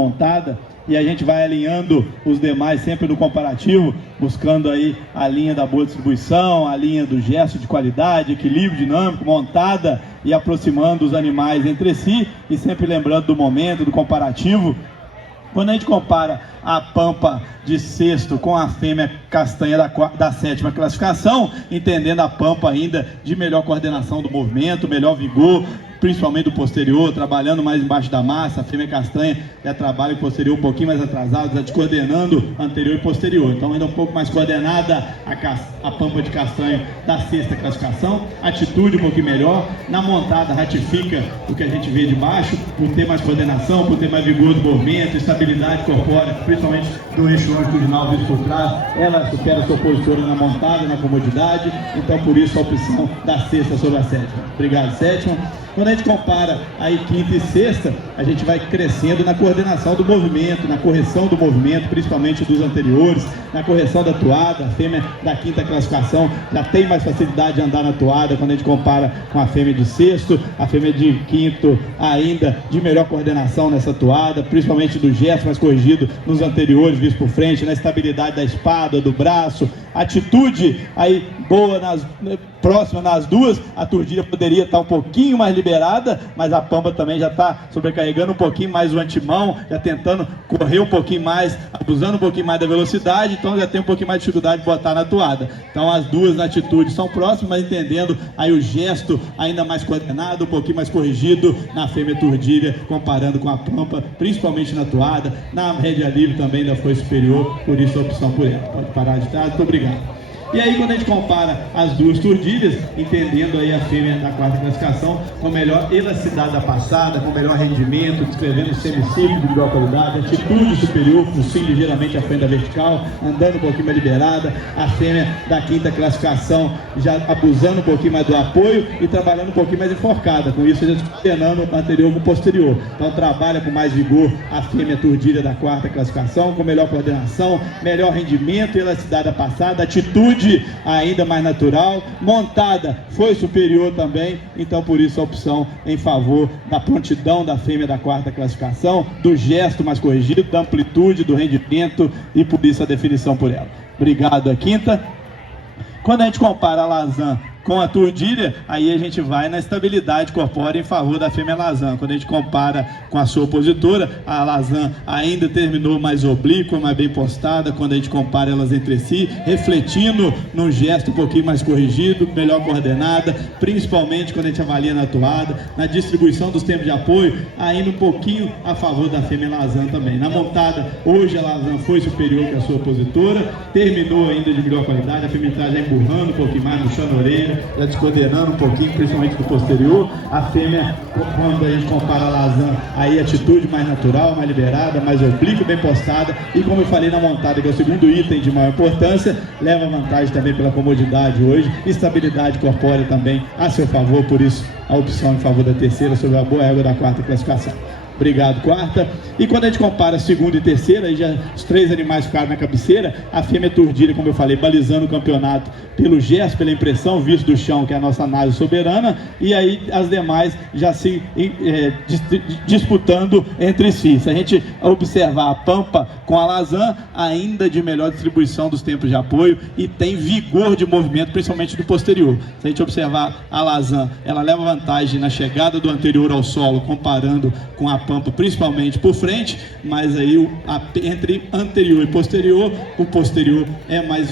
montada, e a gente vai alinhando os demais sempre no comparativo, buscando aí a linha da boa distribuição, a linha do gesto de qualidade, equilíbrio dinâmico, montada e aproximando os animais entre si, e sempre lembrando do momento, do comparativo. Quando a gente compara a pampa de sexto com a fêmea castanha da sétima classificação, entendendo a pampa ainda de melhor coordenação do movimento, melhor vigor, principalmente do posterior, trabalhando mais embaixo da massa, a fêmea castanha já trabalha o posterior um pouquinho mais atrasado, já descoordenando anterior e posterior. Então ainda um pouco mais coordenada a pampa de castanho da sexta classificação, atitude um pouquinho melhor, na montada ratifica o que a gente vê de baixo, por ter mais coordenação, por ter mais vigor do movimento, estabilidade corpórea, principalmente do eixo longitudinal visto por trás, ela supera a sua postura na montada, na comodidade, então por isso a opção da sexta sobre a sétima. Obrigado, sétima. Quando a gente compara aí quinta e sexta, a gente vai crescendo na coordenação do movimento, na correção do movimento, principalmente dos anteriores, na correção da toada. A fêmea da quinta classificação já tem mais facilidade de andar na toada quando a gente compara com a fêmea de sexto, a fêmea de quinto ainda de melhor coordenação nessa toada, principalmente do gesto mais corrigido nos anteriores, visto por frente, na estabilidade da espada, do braço, atitude aí boa próxima nas duas. A turdilha poderia estar um pouquinho mais liberada, mas a pampa também já está sobrecarregando um pouquinho mais o antemão, já tentando correr um pouquinho mais, abusando um pouquinho mais da velocidade, então já tem um pouquinho mais de dificuldade de botar na toada. Então as duas na atitude são próximas, mas entendendo aí o gesto ainda mais coordenado, um pouquinho mais corrigido na fêmea turdilha, comparando com a pampa, principalmente na toada. Na rédea livre também ainda foi superior, por isso a opção por ela. Pode parar de trás, muito obrigado. E aí quando a gente compara as duas turdilhas, entendendo aí a fêmea da quarta classificação com melhor elasticidade da passada, com melhor rendimento, descrevendo o semiciclo de melhor qualidade, atitude superior, focinho ligeiramente à frente da vertical, andando um pouquinho mais liberada, a fêmea da quinta classificação já abusando um pouquinho mais do apoio e trabalhando um pouquinho mais enforcada, com isso já coordenando o anterior com o posterior. Então trabalha com mais vigor a fêmea turdilha da quarta classificação, com melhor coordenação, melhor rendimento, elasticidade da passada, atitude ainda mais natural, montada foi superior também, então por isso a opção em favor da prontidão da fêmea da quarta classificação, do gesto mais corrigido, da amplitude, do rendimento, e por isso a definição por ela. Obrigado, a quinta. Quando a gente compara a Lasan com a turdilha, aí a gente vai na estabilidade corpórea em favor da fêmea Lasan. Quando a gente compara com a sua opositora, a Lasan ainda terminou mais oblíqua, mais bem postada, quando a gente compara elas entre si, refletindo num gesto um pouquinho mais corrigido, melhor coordenada, principalmente quando a gente avalia na toada, na distribuição dos tempos de apoio, ainda um pouquinho a favor da fêmea Lasan também. Na montada, hoje a Lasan foi superior que a sua opositora, terminou ainda de melhor qualidade, a fêmea está já empurrando um pouquinho mais, puxando a orelha, já descoordenando um pouquinho, principalmente do posterior. A fêmea, quando a gente compara a Lasan, aí atitude mais natural, mais liberada, mais oblíqua, bem postada, e como eu falei na montada, que é o segundo item de maior importância, leva vantagem também pela comodidade hoje, estabilidade corpórea também a seu favor, por isso a opção em favor da terceira sobre a boa égua da quarta classificação. Obrigado, quarta. E quando a gente compara segunda e terceira, aí já os três animais ficaram na cabeceira, a fêmea turdilha, como eu falei, balizando o campeonato pelo gesto, pela impressão, visto do chão, que é a nossa análise soberana, e aí as demais já se disputando entre si. Se a gente observar a pampa com a Lasan, ainda de melhor distribuição dos tempos de apoio e tem vigor de movimento, principalmente do posterior. Se a gente observar a Lasan, ela leva vantagem na chegada do anterior ao solo, comparando com a pampa, principalmente por frente, mas aí entre anterior e posterior, o posterior é mais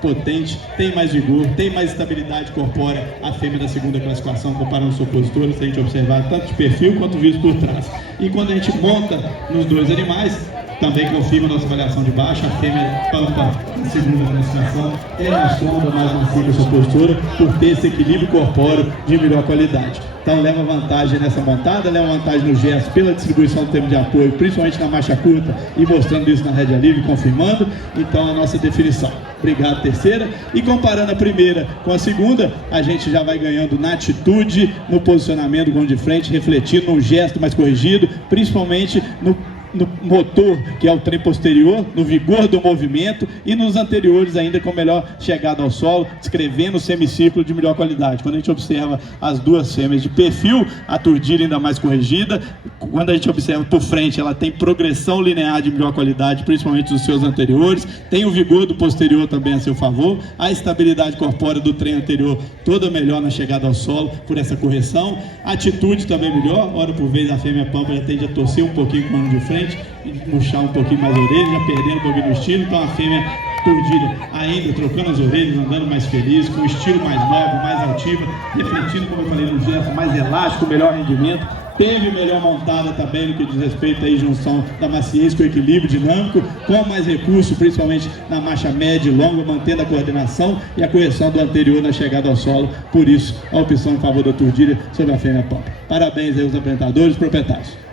potente, tem mais vigor, tem mais estabilidade corpórea, a fêmea da segunda classificação, comparando sua opositora, se a gente observar tanto de perfil quanto visto por trás. E quando a gente monta nos dois animais, também confirma a nossa avaliação de baixo, a fêmea pampa na segunda classificação é mais cômoda, mais macia a sua postura, por ter esse equilíbrio corpóreo de melhor qualidade. Então leva vantagem nessa montada, leva vantagem no gesto pela distribuição do tempo de apoio, principalmente na marcha curta, e mostrando isso na rédea livre, confirmando. Então a nossa definição. Obrigado, terceira. E comparando a primeira com a segunda, a gente já vai ganhando na atitude, no posicionamento com de frente, refletindo num gesto mais corrigido, principalmente no no motor, que é o trem posterior, no vigor do movimento, e nos anteriores ainda com melhor chegada ao solo, descrevendo o semicírculo de melhor qualidade. Quando a gente observa as duas fêmeas de perfil, a turdilha ainda mais corrigida, quando a gente observa por frente, ela tem progressão linear de melhor qualidade, principalmente dos seus anteriores, tem o vigor do posterior também a seu favor, a estabilidade corpórea do trem anterior toda melhor na chegada ao solo por essa correção, a atitude também melhor, hora por vez a fêmea pampa já tende a torcer um pouquinho com o ano de frente, e murchar um pouquinho mais a orelha, já perdendo um pouquinho do estilo, então a fêmea turdilha ainda trocando as orelhas, andando mais feliz, com um estilo mais novo, mais altiva, refletindo, como eu falei no gesto, mais elástico, melhor rendimento, teve melhor montada também no que diz respeito à junção da maciez com o equilíbrio dinâmico, com mais recurso, principalmente na marcha média e longa, mantendo a coordenação e a correção do anterior na chegada ao solo, por isso a opção em favor da turdilha sobre a fêmea pampa. Parabéns aí aos apresentadores e proprietários.